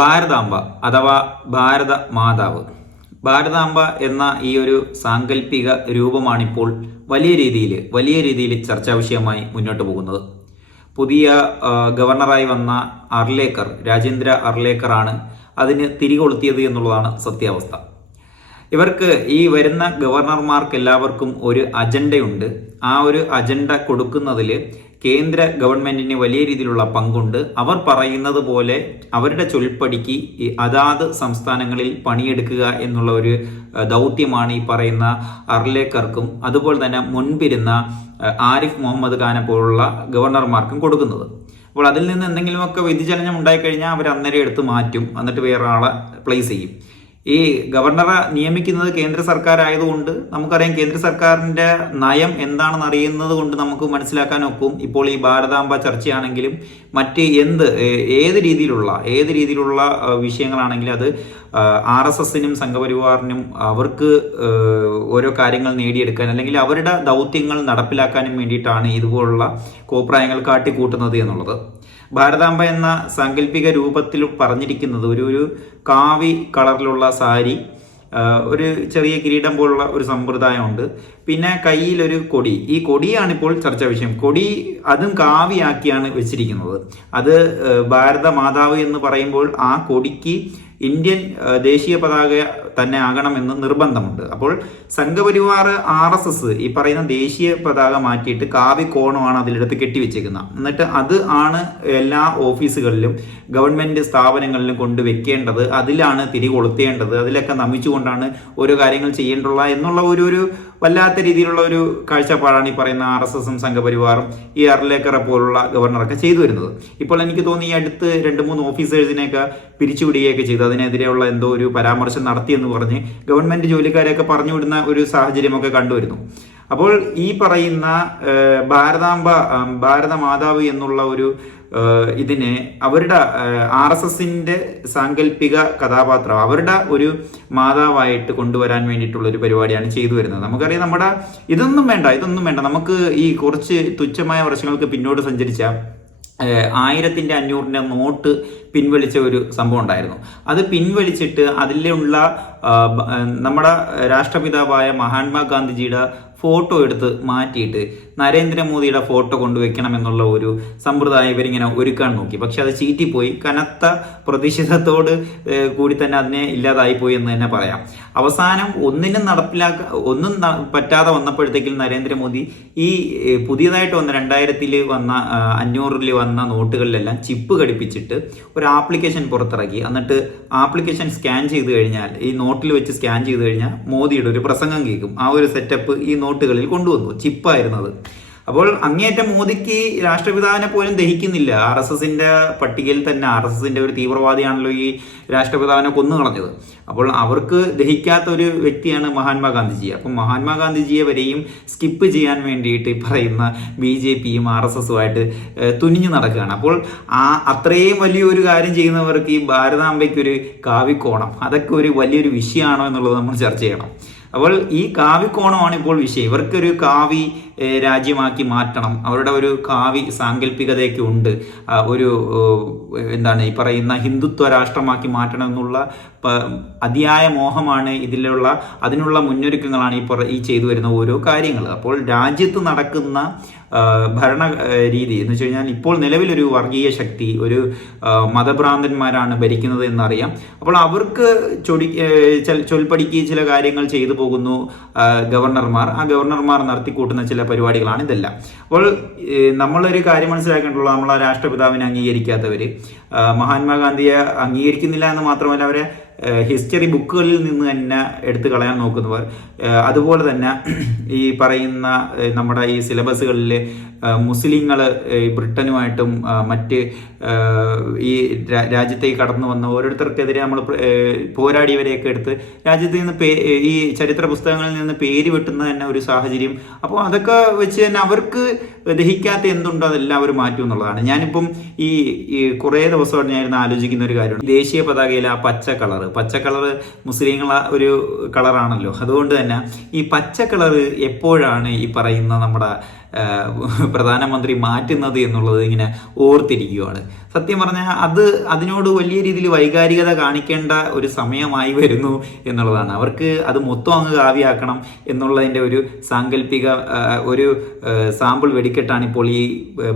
ഭാരതാംബ അഥവാ ഭാരത മാതാവ്. ഭാരതാംബ എന്ന ഈ ഒരു സാങ്കല്പിക രൂപമാണിപ്പോൾ വലിയ രീതിയിൽ വലിയ രീതിയിൽ ചർച്ചാ വിഷയമായി മുന്നോട്ട് പോകുന്നത്. പുതിയ ഗവർണറായി വന്ന അർലേക്കർ രാജേന്ദ്ര അർലേക്കറാണ് അതിന് തിരികൊളുത്തിയത് എന്നുള്ളതാണ് സത്യാവസ്ഥ. ഇവർക്ക് ഈ വരുന്ന ഗവർണർമാർക്ക് എല്ലാവർക്കും ഒരു അജണ്ടയുണ്ട്. ആ ഒരു അജണ്ട കൊടുക്കുന്നതിൽ കേന്ദ്ര ഗവൺമെന്റിന് വലിയ രീതിയിലുള്ള പങ്കുണ്ട്. അവർ പറയുന്നത് പോലെ അവരുടെ ചൊൽപ്പടിക്ക് അതാത് സംസ്ഥാനങ്ങളിൽ പണിയെടുക്കുക എന്നുള്ള ഒരു ദൗത്യമാണ് ഈ പറയുന്ന അർലേക്കർക്കും അതുപോലെ തന്നെ മുൻപിരുന്ന ആരിഫ് മുഹമ്മദ് ഖാനെ പോലുള്ള ഗവർണർമാർക്കും കൊടുക്കുന്നത്. അപ്പോൾ അതിൽ നിന്ന് എന്തെങ്കിലുമൊക്കെ വ്യതിചലനം ഉണ്ടായിക്കഴിഞ്ഞാൽ അവർ അന്നേരം എടുത്ത് മാറ്റും. എന്നിട്ട് വേറെ ആളെ പ്ലേസ് ചെയ്യും. ഈ ഗവർണറെ നിയമിക്കുന്നത് കേന്ദ്ര സർക്കാർ ആയതുകൊണ്ട് നമുക്കറിയാം കേന്ദ്ര സർക്കാരിന്റെ നയം എന്താണെന്ന് അറിയുന്നത് കൊണ്ട് നമുക്ക് മനസ്സിലാക്കാൻ ഒക്കും. ഇപ്പോൾ ഈ ഭാരതാംബ ചർച്ചയാണെങ്കിലും മറ്റ് എന്ത് ഏത് രീതിയിലുള്ള ഏത് രീതിയിലുള്ള വിഷയങ്ങളാണെങ്കിലും അത് ആർ എസ് എസിനും സംഘപരിവാറിനും അവർക്ക് ഓരോ കാര്യങ്ങൾ നേടിയെടുക്കാൻ അല്ലെങ്കിൽ അവരുടെ ദൗത്യങ്ങൾ നടപ്പിലാക്കാനും വേണ്ടിയിട്ടാണ് ഇതുപോലുള്ള കോപ്രായങ്ങൾ കാട്ടിക്കൂട്ടുന്നത് എന്നുള്ളത്. ഭാരതാംബ എന്ന സാങ്കല്പിക രൂപത്തിൽ പറഞ്ഞിരിക്കുന്നത് ഒരു ഒരു കാവി കളറിലുള്ള സാരി ഒരു ചെറിയ കിരീടം പോലുള്ള ഒരു സമ്പ്രദായമുണ്ട്. പിന്നെ കയ്യിലൊരു കൊടി. ഈ കൊടിയാണിപ്പോൾ ചർച്ചാ വിഷയം. കൊടി അതും കാവിയാക്കിയാണ് വെച്ചിരിക്കുന്നത്. അത് ഭാരത മാതാവ് എന്ന് പറയുമ്പോൾ ആ കൊടിക്ക് ഇന്ത്യൻ ദേശീയ പതാക തന്നെ ആകണമെന്ന് നിർബന്ധമുണ്ട്. അപ്പോൾ സംഘപരിവാർ ആർ എസ് എസ് ഈ പറയുന്ന ദേശീയ പതാക മാറ്റിയിട്ട് കാവി കോണമാണ് അതിലെടുത്ത് കെട്ടിവെച്ചേക്കുന്നത്. എന്നിട്ട് അത് ആണ് എല്ലാ ഓഫീസുകളിലും ഗവൺമെന്റ് സ്ഥാപനങ്ങളിലും കൊണ്ട് വെക്കേണ്ടത് അതിലാണ് തിരികൊളുത്തേണ്ടത് അതിലൊക്കെ നമിച്ചുകൊണ്ടാണ് ഓരോ കാര്യങ്ങൾ ചെയ്യേണ്ടുള്ള എന്നുള്ള ഒരു ഒരു വല്ലാത്ത രീതിയിലുള്ള ഒരു കാഴ്ചപ്പാടാണ് ഈ പറയുന്ന ആർ എസ് എസും സംഘപരിവാറും ഈ അർലേക്കറെ പോലുള്ള ഗവർണറൊക്കെ ചെയ്തു വരുന്നത്. ഇപ്പോൾ എനിക്ക് തോന്നി ഈ അടുത്ത് രണ്ട് മൂന്ന് ഓഫീസേഴ്സിനെയൊക്കെ പിരിച്ചുവിടുകയൊക്കെ ചെയ്തു. അതിനെതിരെയുള്ള എന്തോ ഒരു പരാമർശം നടത്തിയെന്ന് പറഞ്ഞ് ഗവൺമെന്റ് ജോലിക്കാരെയൊക്കെ പറഞ്ഞു വിടുന്ന ഒരു സാഹചര്യമൊക്കെ കണ്ടുവരുന്നു. അപ്പോൾ ഈ പറയുന്ന ഭാരതാംബ ഭാരതമാതാവ് ഭാരത മാതാവ് എന്നുള്ള ഒരു ഇതിനെ അവരുടെ ആർ എസ് എസിന്റെ സാങ്കല്പിക കഥാപാത്രം അവരുടെ ഒരു മാതാവായിട്ട് കൊണ്ടുവരാൻ വേണ്ടിയിട്ടുള്ള ഒരു പരിപാടിയാണ് ചെയ്തു വരുന്നത്. നമുക്കറിയാം നമ്മുടെ ഇതൊന്നും വേണ്ട ഇതൊന്നും വേണ്ട. നമുക്ക് ഈ കുറച്ച് തുച്ഛമായ വർഷങ്ങൾക്ക് പിന്നോട്ട് സഞ്ചരിച്ച ആയിരത്തിന്റെ അഞ്ഞൂറിന്റെ നോട്ട് പിൻവലിച്ച ഒരു സംഭവം ഉണ്ടായിരുന്നു. അത് പിൻവലിച്ചിട്ട് അതിലുള്ള നമ്മുടെ രാഷ്ട്രപിതാവായ മഹാത്മാഗാന്ധിജിയുടെ ഫോട്ടോ എടുത്ത് മാറ്റിയിട്ട് നരേന്ദ്രമോദിയുടെ ഫോട്ടോ കൊണ്ടുവയ്ക്കണം എന്നുള്ള ഒരു സമ്പ്രദായം ഇവരിങ്ങനെ ഒരുക്കാൻ നോക്കി. പക്ഷെ അത് ചീറ്റിപ്പോയി കനത്ത പ്രതിഷേധത്തോട് കൂടി തന്നെ അതിനെ ഇല്ലാതായി പോയി എന്ന് തന്നെ പറയാം. അവസാനം ഒന്നിനും നടപ്പിലാക്ക ഒന്നും പറ്റാതെ വന്നപ്പോഴത്തേക്കും നരേന്ദ്രമോദി ഈ പുതിയതായിട്ട് വന്ന രണ്ടായിരത്തിൽ വന്ന അഞ്ഞൂറിൽ വന്ന നോട്ടുകളിലെല്ലാം ചിപ്പ് ഘടിപ്പിച്ചിട്ട് ഒരു ആപ്ലിക്കേഷൻ പുറത്തിറക്കി. എന്നിട്ട് ആപ്ലിക്കേഷൻ സ്കാൻ ചെയ്ത് കഴിഞ്ഞാൽ ഈ നോട്ടിൽ വെച്ച് സ്കാൻ ചെയ്ത് കഴിഞ്ഞാൽ മോദിയുടെ ഒരു പ്രസംഗം കേൾക്കും. ആ ഒരു സെറ്റപ്പ് ഈ നോട്ടുകളിൽ കൊണ്ടുവന്നു. ചിപ്പായിരുന്നത്. അപ്പോൾ അങ്ങേയറ്റം മോദിക്ക് രാഷ്ട്രപിതാവിനെ പോലും ദഹിക്കുന്നില്ല. ആർ എസ് എസിന്റെ പട്ടികയിൽ തന്നെ ആർ എസ് എസിന്റെ ഒരു തീവ്രവാദിയാണല്ലോ ഈ രാഷ്ട്രപിതാവിനെ കൊന്നു കളഞ്ഞത് അപ്പോൾ അവർക്ക് ദഹിക്കാത്ത ഒരു വ്യക്തിയാണ് മഹാത്മാഗാന്ധിജി. അപ്പം മഹാത്മാഗാന്ധിജിയെ വരെയും സ്കിപ്പ് ചെയ്യാൻ വേണ്ടിയിട്ട് പറയുന്ന ബി ജെ പിയും ആർ എസ് എസുമായിട്ട് തുനിഞ്ഞു നടക്കുകയാണ്. അപ്പോൾ ആ അത്രയും വലിയൊരു കാര്യം ചെയ്യുന്നവർക്ക് ഈ ഭാരതാംബയ്ക്ക് ഒരു കാവിക്കോണം അതൊക്കെ ഒരു വലിയൊരു വിഷയമാണോ എന്നുള്ളത് നമ്മൾ ചർച്ച ചെയ്യണം. അപ്പോൾ ഈ കാവിക്കോണമാണ് ഇപ്പോൾ വിഷയം. ഇവർക്കൊരു കാവി രാജ്യമാക്കി മാറ്റണം. അവരുടെ ഒരു കാവി സാങ്കല്പികതയൊക്കെ ഉണ്ട്. ഒരു എന്താണ് ഈ പറയുന്ന ഹിന്ദുത്വ രാഷ്ട്രമാക്കി മാറ്റണം എന്നുള്ള അതിയായ മോഹമാണ് ഇതിലുള്ള അതിനുള്ള മുന്നൊരുക്കങ്ങളാണ് ഈ ഈ ചെയ്തു വരുന്ന ഓരോ കാര്യങ്ങൾ. അപ്പോൾ രാജ്യത്ത് നടക്കുന്ന ഭരണ രീതി. എന്ന് വെച്ച് കഴിഞ്ഞാൽ ഇപ്പോൾ നിലവിലൊരു വർഗീയ ശക്തി ഒരു മതഭ്രാന്തന്മാരാണ് ഭരിക്കുന്നത് എന്നറിയാം. അപ്പോൾ അവർക്ക് ചൊടി ചൊൽപ്പടിക്ക് ചില കാര്യങ്ങൾ ചെയ്തു പോകുന്നു ഗവർണർമാർ. ആ ഗവർണർമാർ നടത്തിക്കൂട്ടുന്ന ചില പരിപാടികളാണ് ഇതെല്ലാം. അപ്പോൾ നമ്മളൊരു കാര്യം മനസ്സിലാക്കേണ്ടുള്ളൂ നമ്മളെ രാഷ്ട്രപിതാവിനെ അംഗീകരിക്കാത്തവർ മഹാത്മാഗാന്ധിയെ അംഗീകരിക്കുന്നില്ല എന്ന് മാത്രമല്ല അവരെ ഹിസ്റ്ററി ബുക്കുകളിൽ നിന്ന് തന്നെ എടുത്തു കളയാൻ നോക്കുന്നവർ. അതുപോലെ തന്നെ ഈ പറയുന്ന നമ്മുടെ ഈ സിലബസുകളിൽ മുസ്ലിങ്ങൾ ബ്രിട്ടനുമായിട്ടും മറ്റ് ഈ രാജ്യത്തേക്ക് കടന്നു വന്ന ഓരോരുത്തർക്കെതിരെ നമ്മൾ പോരാടിയവരെയൊക്കെ എടുത്ത് രാജ്യത്ത് നിന്ന് പേ ഈ ചരിത്ര പുസ്തകങ്ങളിൽ നിന്ന് പേര് വെട്ടുന്ന തന്നെ ഒരു സാഹചര്യം. അപ്പോൾ അതൊക്കെ വെച്ച് തന്നെ അവർക്ക് ദഹിക്കാത്ത എന്തുണ്ടോ അതെല്ലാം അവർ മാറ്റും എന്നുള്ളതാണ്. ഞാനിപ്പം ഈ കുറേ ദിവസമായിട്ട് ഞാനിരുന്ന് ആലോചിക്കുന്ന ഒരു കാര്യമാണ് ദേശീയ പതാകയിലെ ആ പച്ച കളറ്. പച്ച കളർ മുസ്ലിങ്ങളെ ഒരു കളറാണല്ലോ. അതുകൊണ്ട് തന്നെ ഈ പച്ച കളറ് എപ്പോഴാണ് ഈ പറയുന്ന നമ്മുടെ പ്രധാനമന്ത്രി മാറ്റുന്നത് എന്നുള്ളത് ഇങ്ങനെ ഓർത്തിരിക്കുകയാണ് സത്യം പറഞ്ഞാൽ അത് അതിനോട് വലിയ രീതിയിൽ വൈകാരികത കാണിക്കേണ്ട ഒരു സമയമായി വരുന്നു എന്നുള്ളതാണ്. അവർക്ക് അത് മൊത്തം അങ്ങ് കാവ്യാക്കണം എന്നുള്ളതിന്റെ ഒരു സാങ്കല്പിക ഒരു സാമ്പിൾ വെടിക്കെട്ടാണ് ഇപ്പോൾ ഈ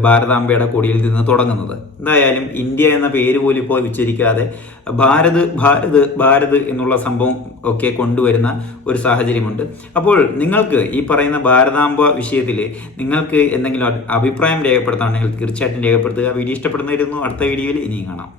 ഭാരതാംബയുടെ കൊടിയിൽ നിന്ന് തുടങ്ങുന്നത്. എന്തായാലും ഇന്ത്യ എന്ന പേര് പോലും ഇപ്പോൾ ഉച്ചരിക്കാതെ ഭാരത് ഭാരത് ഭാരത് എന്നുള്ള സംഭവം ഒക്കെ കൊണ്ടുവരുന്ന ഒരു സാഹചര്യമുണ്ട്. അപ്പോൾ നിങ്ങൾക്ക് ഈ പറയുന്ന ഭാരതാംബ വിഷയത്തിൽ നിങ്ങൾക്ക് എന്തെങ്കിലും അഭിപ്രായം രേഖപ്പെടുത്താണെങ്കിൽ തീർച്ചയായിട്ടും രേഖപ്പെടുത്തുക. വീഡിയോ ഇഷ്ടപ്പെടുന്നതായിരുന്നു അടുത്ത വീഡിയോയിൽ ഇനിയും കാണാം.